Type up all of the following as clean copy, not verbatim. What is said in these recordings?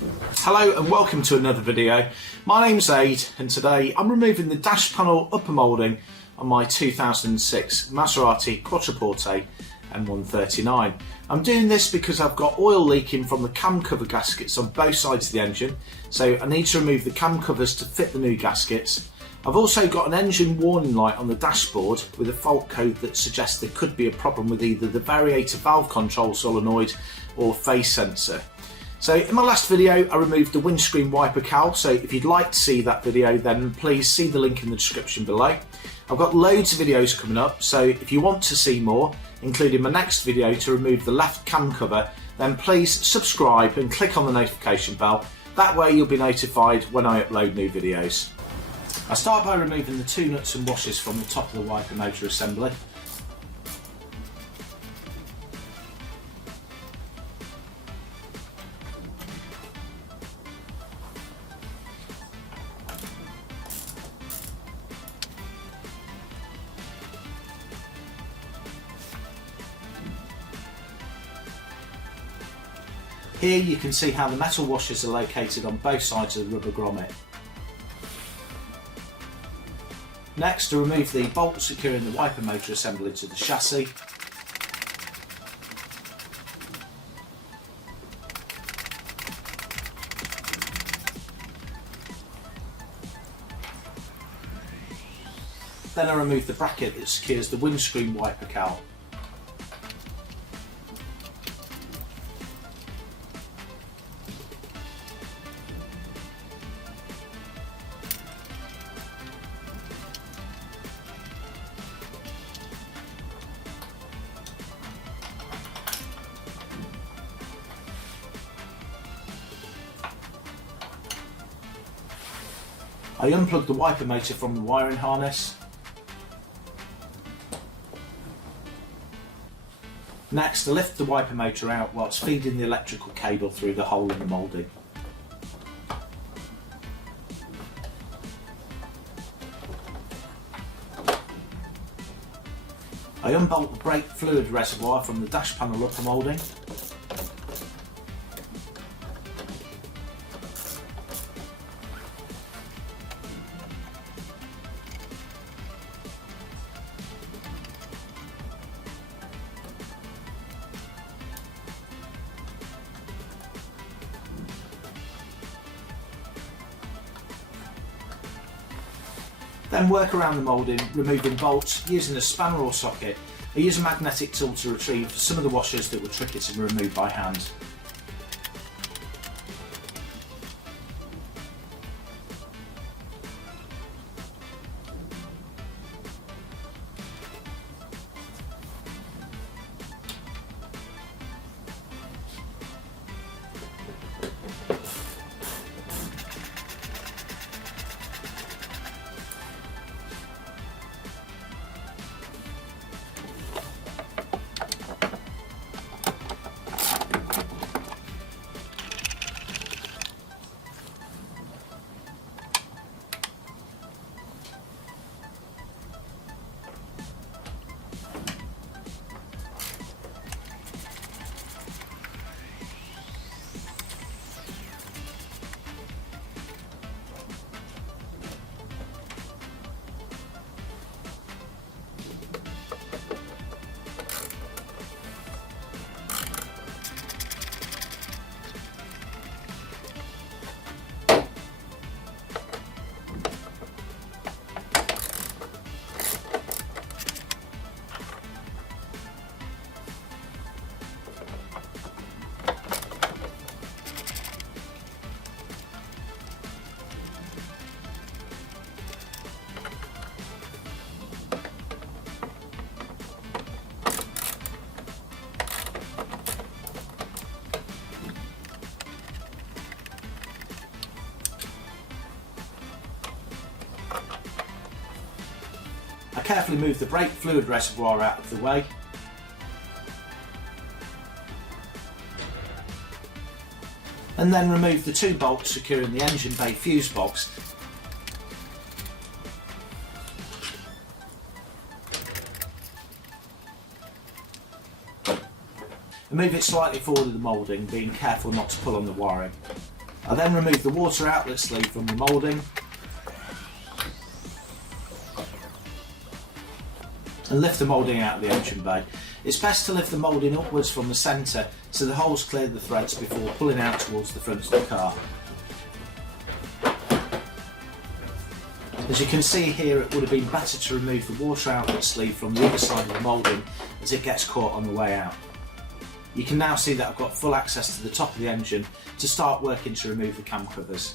Hello and welcome to another video. My name's Aid and today I'm removing the dash panel upper moulding on my 2006 Maserati Quattroporte M139. I'm doing this because I've got oil leaking from the cam cover gaskets on both sides of the engine, so I need to remove the cam covers to fit the new gaskets. I've also got an engine warning light on the dashboard with a fault code that suggests there could be a problem with either the Variator valve control solenoid or phase sensor. So in my last video I removed the windscreen wiper cowl, so if you'd like to see that video then please see the link in the description below. I've got loads of videos coming up, so if you want to see more, including my next video to remove the left cam cover, then please subscribe and click on the notification bell. That way you'll be notified when I upload new videos. I start by removing the two nuts and washers from the top of the wiper motor assembly. Here you can see how the metal washers are located on both sides of the rubber grommet. Next, to remove the bolt securing the wiper motor assembly to the chassis. Then I remove the bracket that secures the windscreen wiper cowl. I unplug the wiper motor from the wiring harness. Next, I lift the wiper motor out whilst feeding the electrical cable through the hole in the moulding. I unbolt the brake fluid reservoir from the dash panel upper moulding. Then work around the moulding, removing bolts using a spanner or socket. I use a magnetic tool to retrieve some of the washers that were tricky to remove by hand. I carefully move the brake fluid reservoir out of the way. And then remove the two bolts securing the engine bay fuse box. And move it slightly forward of the moulding, being careful not to pull on the wiring. I then remove the water outlet sleeve from the moulding and lift the moulding out of the engine bay. It's best to lift the moulding upwards from the centre so the holes clear the threads before pulling out towards the front of the car. As you can see here, it would have been better to remove the water outlet sleeve from the other side of the moulding as it gets caught on the way out. You can now see that I've got full access to the top of the engine to start working to remove the cam covers.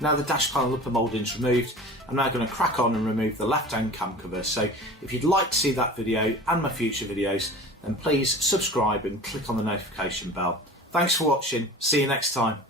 Now the dash panel upper moulding is removed, I'm now going to crack on and remove the left hand cam cover. So if you'd like to see that video and my future videos, then please subscribe and click on the notification bell. Thanks for watching, see you next time.